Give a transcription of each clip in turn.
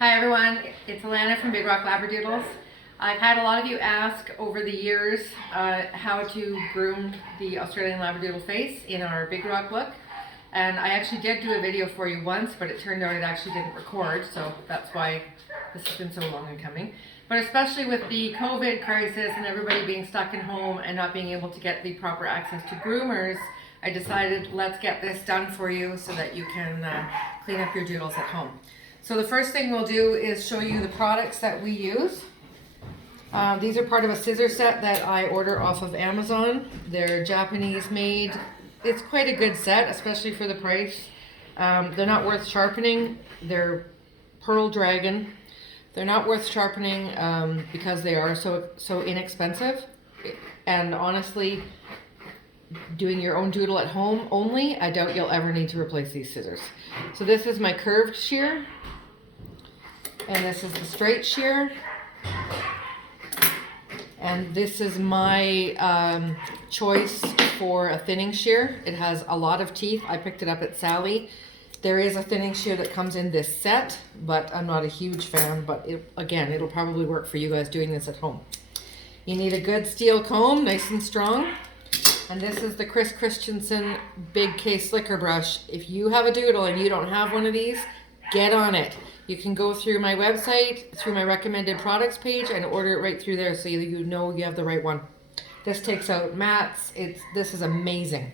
Hi everyone, it's Alana from Big Rock Labradoodles. I've had a lot of you ask over the years how to groom the Australian Labradoodle face in our Big Rock look. And I actually did do a video for you once, but it turned out it actually didn't record, so that's why this has been so long in coming. But especially with the COVID crisis and everybody being stuck in home and not being able to get the proper access to groomers, I decided let's get this done for you so that you can clean up your doodles at home. So the first thing we'll do is show you the products that we use. These are part of a scissor set that I order off of Amazon. They're Japanese made. It's quite a good set, especially for the price. They're not worth sharpening. They're Pearl Dragon. They're not worth sharpening because they are so inexpensive. And honestly, doing your own doodle at home only, I doubt you'll ever need to replace these scissors. So this is my curved shear. And this is the straight shear. And this is my choice for a thinning shear. It has a lot of teeth. I picked it up at Sally. There is a thinning shear that comes in this set, but I'm not a huge fan. But again, it'll probably work for you guys doing this at home. You need a good steel comb, nice and strong. And this is the Chris Christensen Big K Slicker Brush. If you have a doodle and you don't have one of these, get on it. You can go through my website, through my recommended products page, and order it right through there so you know you have the right one. This takes out mats. This is amazing.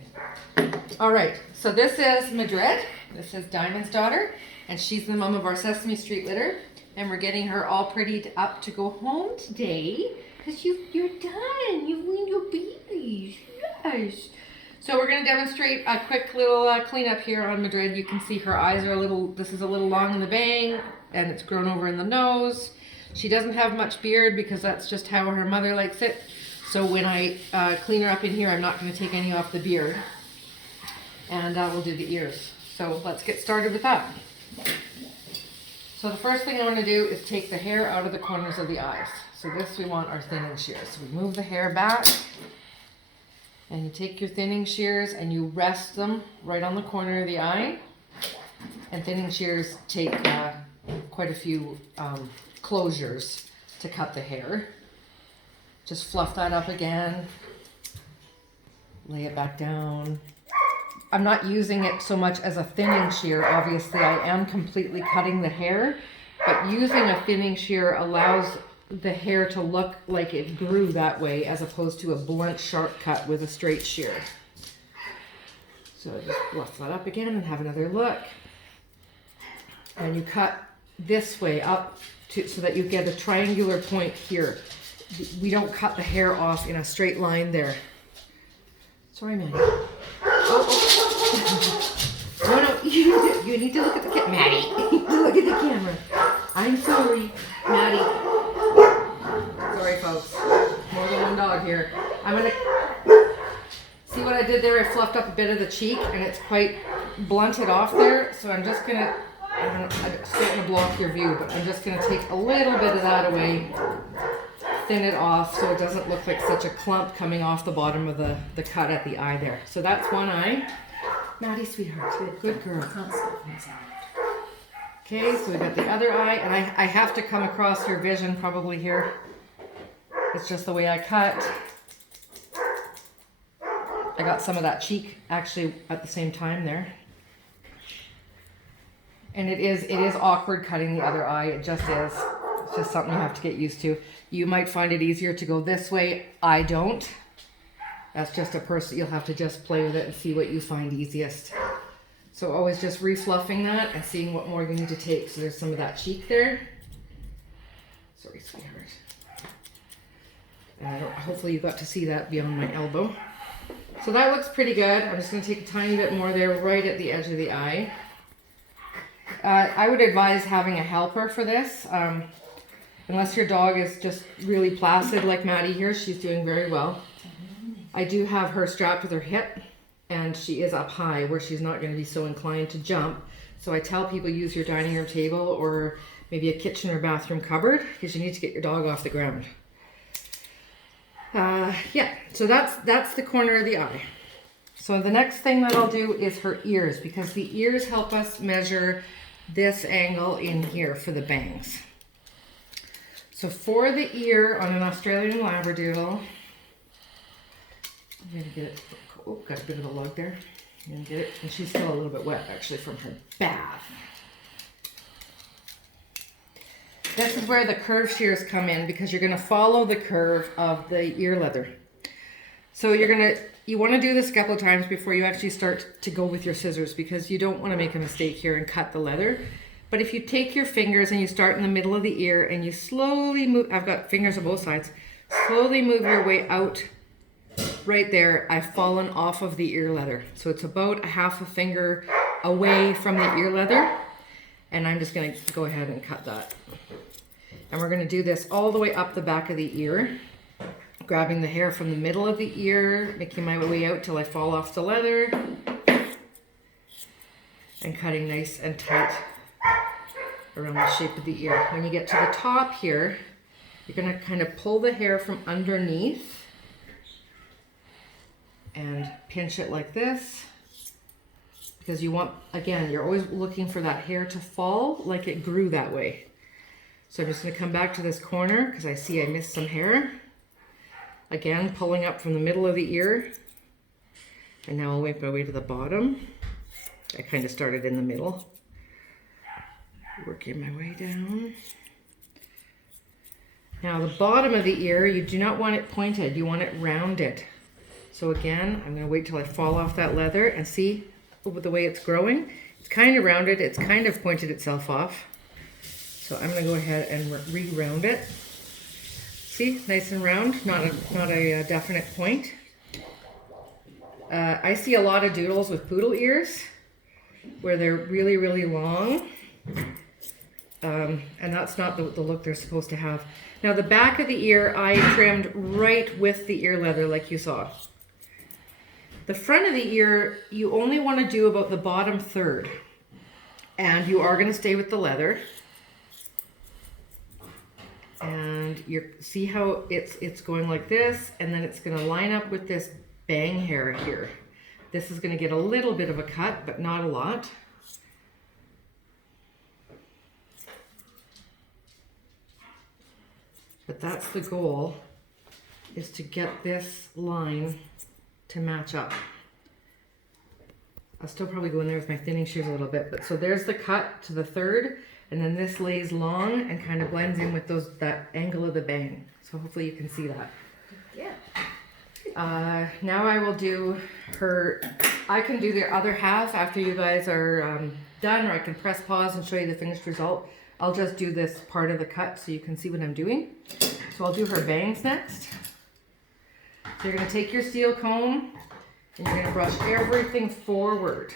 All right, so this is Madrid. This is Diamond's daughter, and she's the mom of our Sesame Street litter. And we're getting her all prettied up to go home today because you're done. You weaned your babies. Yes. So we're going to demonstrate a quick little cleanup here on Madrid. You can see her eyes are this is a little long in the bang, and it's grown over in the nose. She doesn't have much beard because that's just how her mother likes it. So when I clean her up in here, I'm not going to take any off the beard. And we'll do the ears. So let's get started with that. So the first thing I want to do is take the hair out of the corners of the eyes. So this we want our thinning shears. So we move the hair back. And you take your thinning shears and you rest them right on the corner of the eye. And thinning shears take quite a few closures to cut the hair. Just fluff that up again. Lay it back down. I'm not using it so much as a thinning shear. Obviously, I am completely cutting the hair. But using a thinning shear allows the hair to look like it grew that way as opposed to a blunt sharp cut with a straight shear. So just fluff that up again and have another look. And you cut this way up so that you get a triangular point here. We don't cut the hair off in a straight line there. Sorry, Maddie. No, you need to look at the camera. Maddie, look at the camera. I'm sorry, Maddie. Sorry folks, more than one dog here. I'm gonna, see what I did there? I fluffed up a bit of the cheek and it's quite blunted off there. So I'm just gonna, I'm just gonna block your view, but I'm just gonna take a little bit of that away, thin it off so it doesn't look like such a clump coming off the bottom of the cut at the eye there. So that's one eye. Maddie, sweetheart, good girl. Okay, so we got the other eye, and I have to come across your vision probably here. It's just the way I cut. I got some of that cheek actually at the same time there. And it is awkward cutting the other eye. It just is. It's just something you have to get used to. You might find it easier to go this way. I don't. That's just a person. You'll have to just play with it and see what you find easiest. So always just refluffing that and seeing what more you need to take. So there's some of that cheek there. Sorry, sweetheart. And hopefully you got to see that beyond my elbow. So that looks pretty good. I'm just going to take a tiny bit more there right at the edge of the eye. I would advise having a helper for this. Unless your dog is just really placid like Maddie here, she's doing very well. I do have her strapped with her hip. And she is up high where she's not going to be so inclined to jump. So I tell people use your dining room table or maybe a kitchen or bathroom cupboard because you need to get your dog off the ground. Yeah, so that's the corner of the eye. So the next thing that I'll do is her ears because the ears help us measure this angle in here for the bangs. So for the ear on an Australian Labradoodle, I'm gonna get it, oh, got a bit of a lug there. I'm gonna get it, and she's still a little bit wet actually from her bath. This is where the curve shears come in because you're gonna follow the curve of the ear leather. So you wanna do this a couple of times before you actually start to go with your scissors because you don't wanna make a mistake here and cut the leather. But if you take your fingers and you start in the middle of the ear and you slowly move, I've got fingers on both sides, slowly move your way out right there. I've fallen off of the ear leather. So it's about a half a finger away from the ear leather. And I'm just gonna go ahead and cut that. And we're gonna do this all the way up the back of the ear, grabbing the hair from the middle of the ear, making my way out till I fall off the leather, and cutting nice and tight around the shape of the ear. When you get to the top here, you're gonna kind of pull the hair from underneath and pinch it like this. Because you want, again, you're always looking for that hair to fall like it grew that way. So I'm just gonna come back to this corner because I see I missed some hair. Again, pulling up from the middle of the ear. And now I'll make my way to the bottom. I kind of started in the middle. Working my way down. Now the bottom of the ear, you do not want it pointed, you want it rounded. So again, I'm gonna wait till I fall off that leather and see with the way it's growing. It's kind of rounded, it's kind of pointed itself off. So I'm gonna go ahead and re-round it. See, nice and round, not a definite point. I see a lot of doodles with poodle ears where they're really, really long. And that's not the look they're supposed to have. Now the back of the ear, I trimmed right with the ear leather like you saw. The front of the ear, you only want to do about the bottom third. And you are going to stay with the leather. And you see how it's going like this, and then it's going to line up with this bang hair here. This is going to get a little bit of a cut, but not a lot. But that's the goal, is to get this line to match up. I'll still probably go in there with my thinning shears a little bit, but so there's the cut to the third, and then this lays long and kind of blends in with that angle of the bang. So hopefully you can see that. Yeah. Now I will do her, I can do the other half after you guys are done, or I can press pause and show you the finished result. I'll just do this part of the cut so you can see what I'm doing. So I'll do her bangs next. So you're going to take your steel comb and you're going to brush everything forward.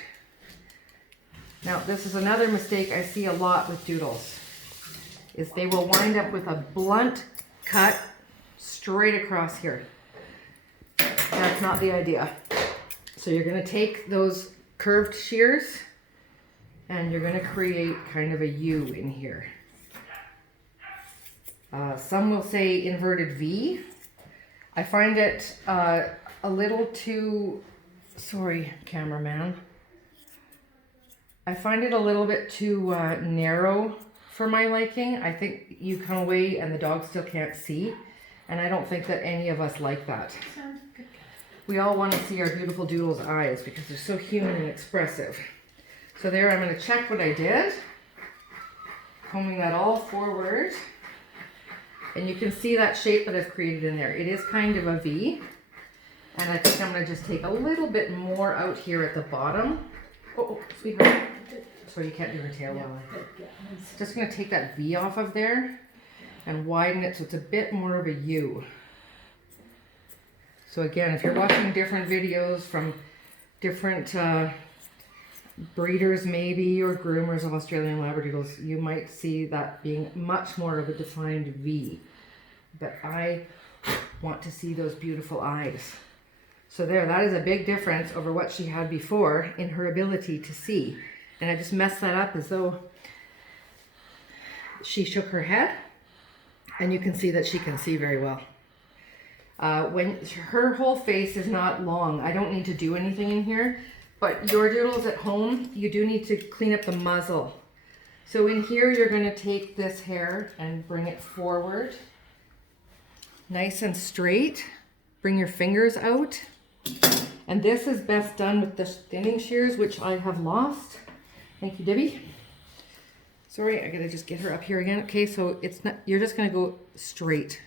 Now this is another mistake I see a lot with doodles, is they will wind up with a blunt cut straight across here. That's not the idea. So you're going to take those curved shears and you're going to create kind of a U in here. Some will say inverted V. I find it a little too, sorry cameraman, I find it a little bit too narrow for my liking. I think you come away and the dog still can't see, and I don't think that any of us like that. We all want to see our beautiful doodle's eyes because they're so human and expressive. So there, I'm going to check what I did, combing that all forward. And you can see that shape that I've created in there. It is kind of a V. And I think I'm going to just take a little bit more out here at the bottom. Oh, sweetheart. Sorry, you can't do her tail well. Just going to take that V off of there and widen it so it's a bit more of a U. So again, if you're watching different videos from different breeders maybe, or groomers of Australian Labradoodles, you might see that being much more of a defined V. But I want to see those beautiful eyes. So there, that is a big difference over what she had before in her ability to see. And I just messed that up as though she shook her head, and you can see that she can see very well. When her whole face is not long, I don't need to do anything in here. But your doodles at home, you do need to clean up the muzzle. So in here, you're going to take this hair and bring it forward. Nice and straight. Bring your fingers out. And this is best done with the thinning shears, which I have lost. Thank you, Debbie. Sorry, I gotta just get her up here again. Okay, so it's not, you're just gonna go straight.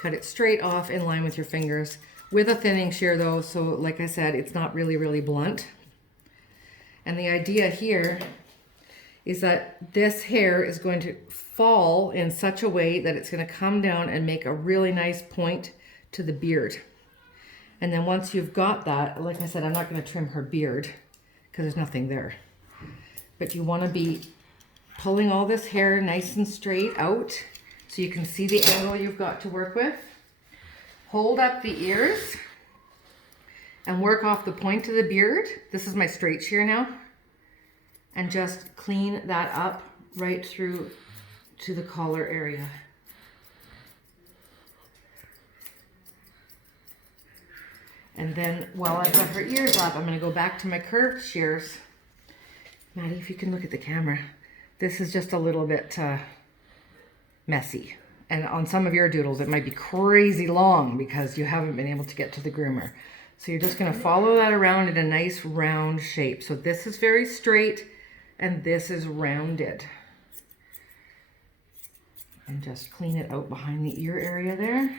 Cut it straight off in line with your fingers. With a thinning shear though, so like I said, it's not really, really blunt. And the idea here is that this hair is going to fall in such a way that it's gonna come down and make a really nice point to the beard. And then once you've got that, like I said, I'm not gonna trim her beard because there's nothing there. But you wanna be pulling all this hair nice and straight out so you can see the angle you've got to work with. Hold up the ears and work off the point of the beard. This is my straight shear now. And just clean that up right through to the collar area. And then while I've got her ears up, I'm gonna go back to my curved shears. Maddie, if you can look at the camera. This is just a little bit messy. And on some of your doodles, it might be crazy long because you haven't been able to get to the groomer. So you're just gonna follow that around in a nice round shape. So this is very straight and this is rounded. And just clean it out behind the ear area there.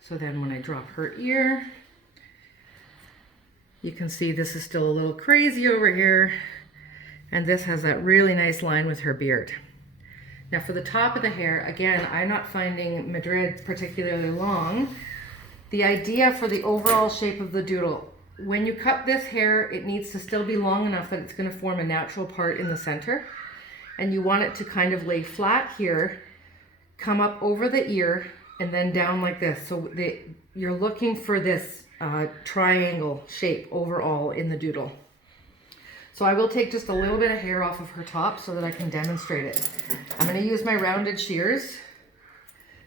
So then when I drop her ear, you can see this is still a little crazy over here. And this has that really nice line with her beard. Now for the top of the hair, again, I'm not finding Madrid particularly long. The idea for the overall shape of the doodle, when you cut this hair, it needs to still be long enough that it's going to form a natural part in the center. And you want it to kind of lay flat here, come up over the ear, and then down like this. So you're looking for this triangle shape overall in the doodle. So I will take just a little bit of hair off of her top so that I can demonstrate it. I'm going to use my rounded shears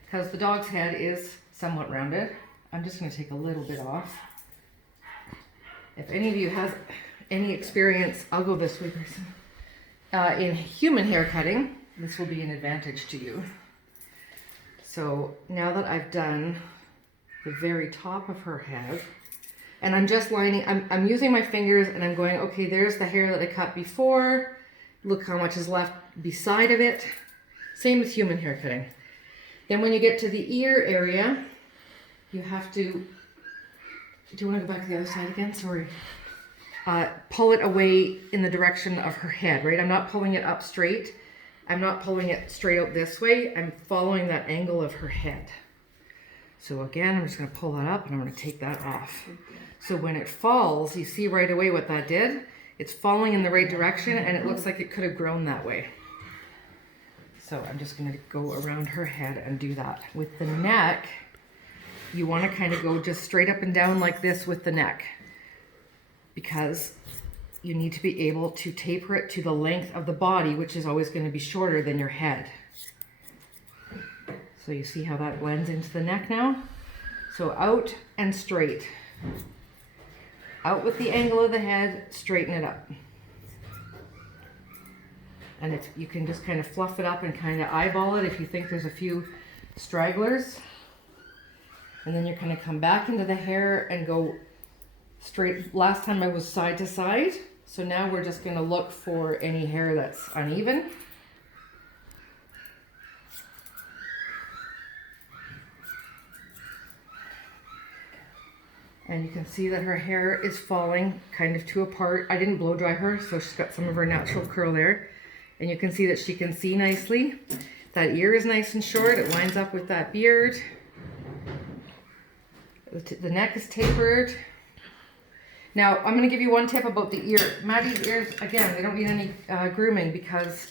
because the dog's head is somewhat rounded. I'm just going to take a little bit off. If any of you have any experience, I'll go this way, Grayson. In human hair cutting, this will be an advantage to you. So now that I've done the very top of her head, and I'm just lining, I'm using my fingers and I'm going, okay, there's the hair that I cut before. Look how much is left beside of it. Same with human hair cutting. Then when you get to the ear area, you have to, do you want to go back to the other side again? Sorry. Pull it away in the direction of her head, right? I'm not pulling it up straight. I'm not pulling it straight out this way. I'm following that angle of her head. So again, I'm just going to pull that up and I'm going to take that off. So when it falls, you see right away what that did. It's falling in the right direction and it looks like it could have grown that way. So I'm just going to go around her head and do that. With the neck, you want to kind of go just straight up and down like this with the neck, because you need to be able to taper it to the length of the body, which is always going to be shorter than your head. So you see how that blends into the neck now? So out and straight. Out with the angle of the head, straighten it up. And you can just kind of fluff it up and kind of eyeball it if you think there's a few stragglers. And then you're going to come back into the hair and go straight. Last time I was side to side. So now we're just going to look for any hair that's uneven. And you can see that her hair is falling kind of to a part. I didn't blow dry her, so she's got some of her natural curl there. And you can see that she can see nicely. That ear is nice and short. It lines up with that beard. The neck is tapered. Now, I'm going to give you one tip about the ear. Maddie's ears, again, they don't need any grooming because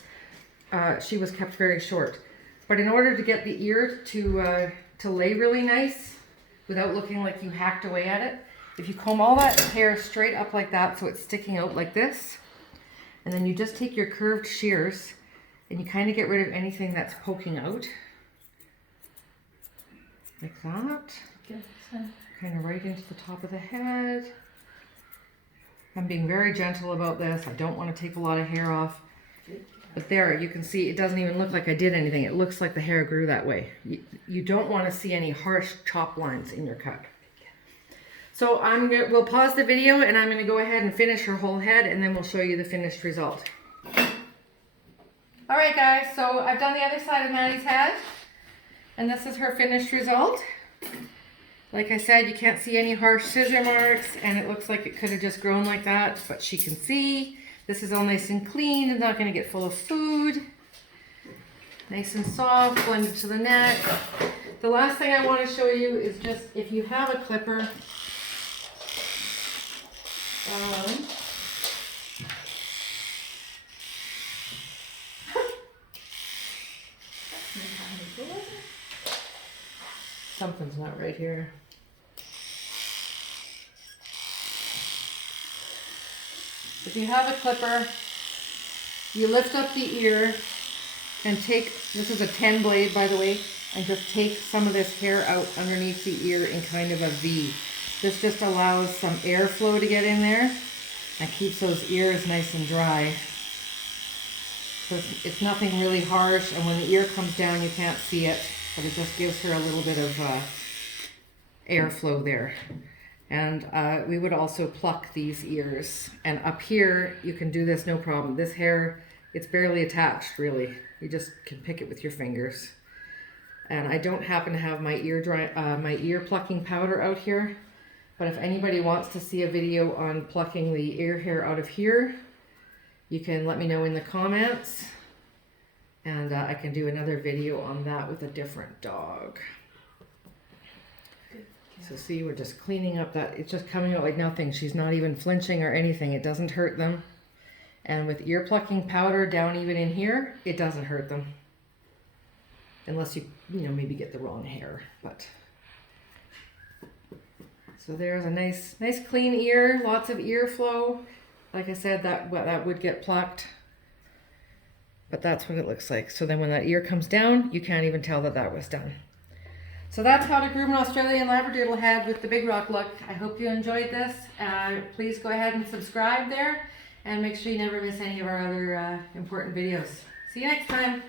she was kept very short. But in order to get the ear to lay really nice, without looking like you hacked away at it, if you comb all that hair straight up like that so it's sticking out like this, and then you just take your curved shears and you kind of get rid of anything that's poking out, like that, kind of right into the top of the head. I'm being very gentle about this. I don't want to take a lot of hair off. But there, you can see it doesn't even look like I did anything. It looks like the hair grew that way. You don't want to see any harsh chop lines in your cut. So we'll pause the video and I'm going to go ahead and finish her whole head and then we'll show you the finished result. Alright guys, so I've done the other side of Maddie's head and this is her finished result. Like I said, you can't see any harsh scissor marks and it looks like it could have just grown like that, but she can see. This is all nice and clean and not going to get full of food. Nice and soft, blended to the neck. The last thing I want to show you is just if you have a clipper, something's not right here. If you have a clipper, you lift up the ear and take, this is a 10 blade by the way, and just take some of this hair out underneath the ear in kind of a V. This just allows some airflow to get in there and keeps those ears nice and dry. So it's nothing really harsh, and when the ear comes down you can't see it, but it just gives her a little bit of airflow there. And we would also pluck these ears. And up here, you can do this no problem. This hair, it's barely attached, really. You just can pick it with your fingers. And I don't happen to have my ear plucking powder out here. But if anybody wants to see a video on plucking the ear hair out of here, you can let me know in the comments. And I can do another video on that with a different dog. So see, we're just cleaning up that, it's just coming out like nothing. She's not even flinching or anything. It doesn't hurt them. And with ear plucking powder down even in here, it doesn't hurt them. Unless you maybe get the wrong hair. But so there's a nice clean ear, lots of ear flow. Like I said, that would get plucked. But that's what it looks like. So then when that ear comes down, you can't even tell that was done. So that's how to groom an Australian Labradoodle head with the big rock look. I hope you enjoyed this. Please go ahead and subscribe there and make sure you never miss any of our other important videos. See you next time.